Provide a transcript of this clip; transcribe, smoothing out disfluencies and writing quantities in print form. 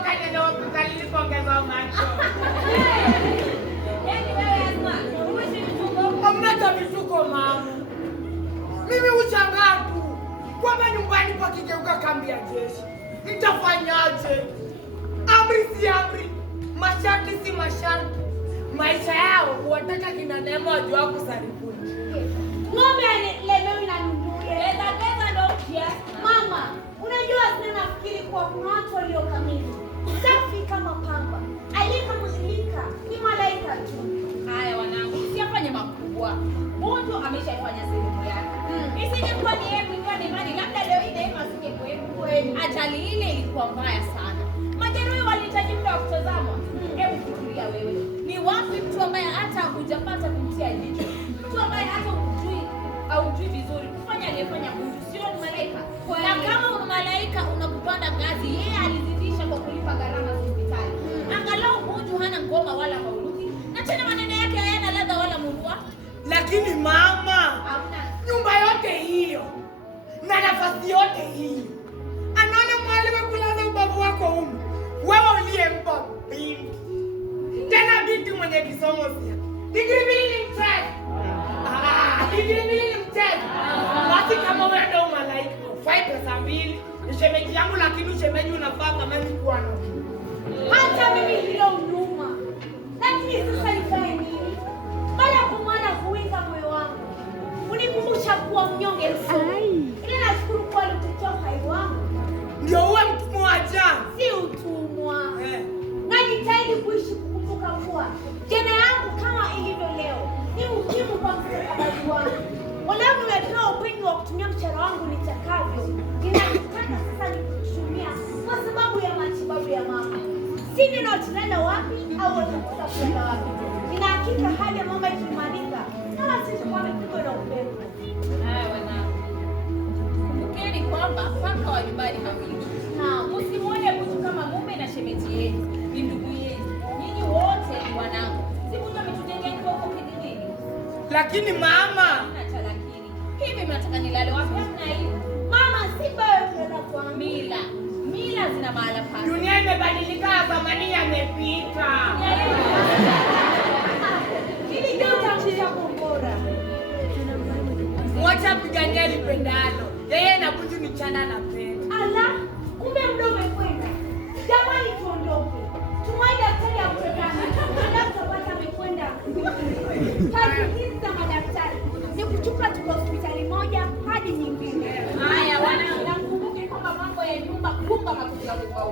mpaka niende hospitalini kuongeza macho. Yaani wewe Asma, uishi vituko? Hamna vituko mama. Mimi uchangaa tu. Kwamba nyumbani pakigeuka kambi ya jeshi. Nitafanyaje? Amri si amri. Masharti si masharti. Maisha yao wataka kina Neema wajua kusarifuni. Ng'ombe lemewi na nunduye. Pesa ndo kia. Mama, unajua sina nafikiri kwa kuna watu walio kamili. Safi kama pamba. Aliyekamilika ni malaika tu. Haya wanangu, usifanye makubwa. Mungu ameshafanya sehemu yake. Isije kwa ni yeye mwingine imani labda leo hii Neema asingekuwepo. Ajali ile ilikuwa mbaya sana. Majeruhi walihitaji muda wa kutazama. Hebu fikiria wewe. Ni wapi mtu ambaye hata hujapata kumtia jicho? Mtu ambaye hata hujui vizuri kufanya aliyefanya Mungu sio ni malaika. Na kama una malaika unakupanda ngazi, yeye alizidisha kwa kulipa gharama za hospitali. Angalau Mungu hana ngoma wala mauluthi. Na tena maneno yake hayana ladha wala murua. Lakini mama, nyumba yote hiyo na nafasi yote hiyo, anaona mwalimu kulaza ubavu wako humu. Wewe uliyempa binti, tena binti mwenye kisomo pia. Digrii mbili ni mtego. Digrii mbili ni mtego. Basi kama wewe ndio malaika, ufai pesa mbili. Ni shemeji yangu lakini shemeji unafaa kama ni bwana. Hata mimi hilo unuma. Lakini sasa nifanye nini? Baada ya kumwona kuwinga moyo wangu, unikumbusha kuwa mnyonge msomi. Ile nashukuru kwa alitotoa uhai wangu. Ndio uwe mtumwa wa jana. Si utumwa. Najitahidi kuishi kukumbuka kuwa jana yangu kama ilivyo leo ni muhimu kwa mustakabali wangu. Leo nimetoa upenyo wa kutumia mshahara wangu nitakavyo. Ninataka sasa nikutumia kwa sababu ya matibabu ya mama. Si ninaotulala wapi au watakosa kwenda wapi. Nina hakika hali ya mama ikiimarika kama sitakuwa nimepigwa na upepo. Haya wanangu. Kumbukeni kwamba paka wa nyumbani hawili. Na msimuone mtu kama mume na shemeji yenu. Ni ndugu yenu. Nyinyi wote ni wanangu. Siku ndio mtujengeni kwa kijijini. Lakini mama, hata lakini. Hivi mnataka nilale wapi na hii? Mama si wewe kwa Mila zina mahala pake. Dunia imebadilika, zamani yamepita. Hili ndio tamsha bora. Mwacha pigania lipendalo. Yeye na kuju ni chana na penda. Ala, kumbe muda umekwenda. Jamani tuondoke. Tumwende daktari akutazame. Daktari amekwenda. Kazi hizi za madaktari ni kuchuka tuko hospitali moja hadi nyingine. Haya wanangu, nakumbuke kwamba mambo ya nyumba kumba makuja kwa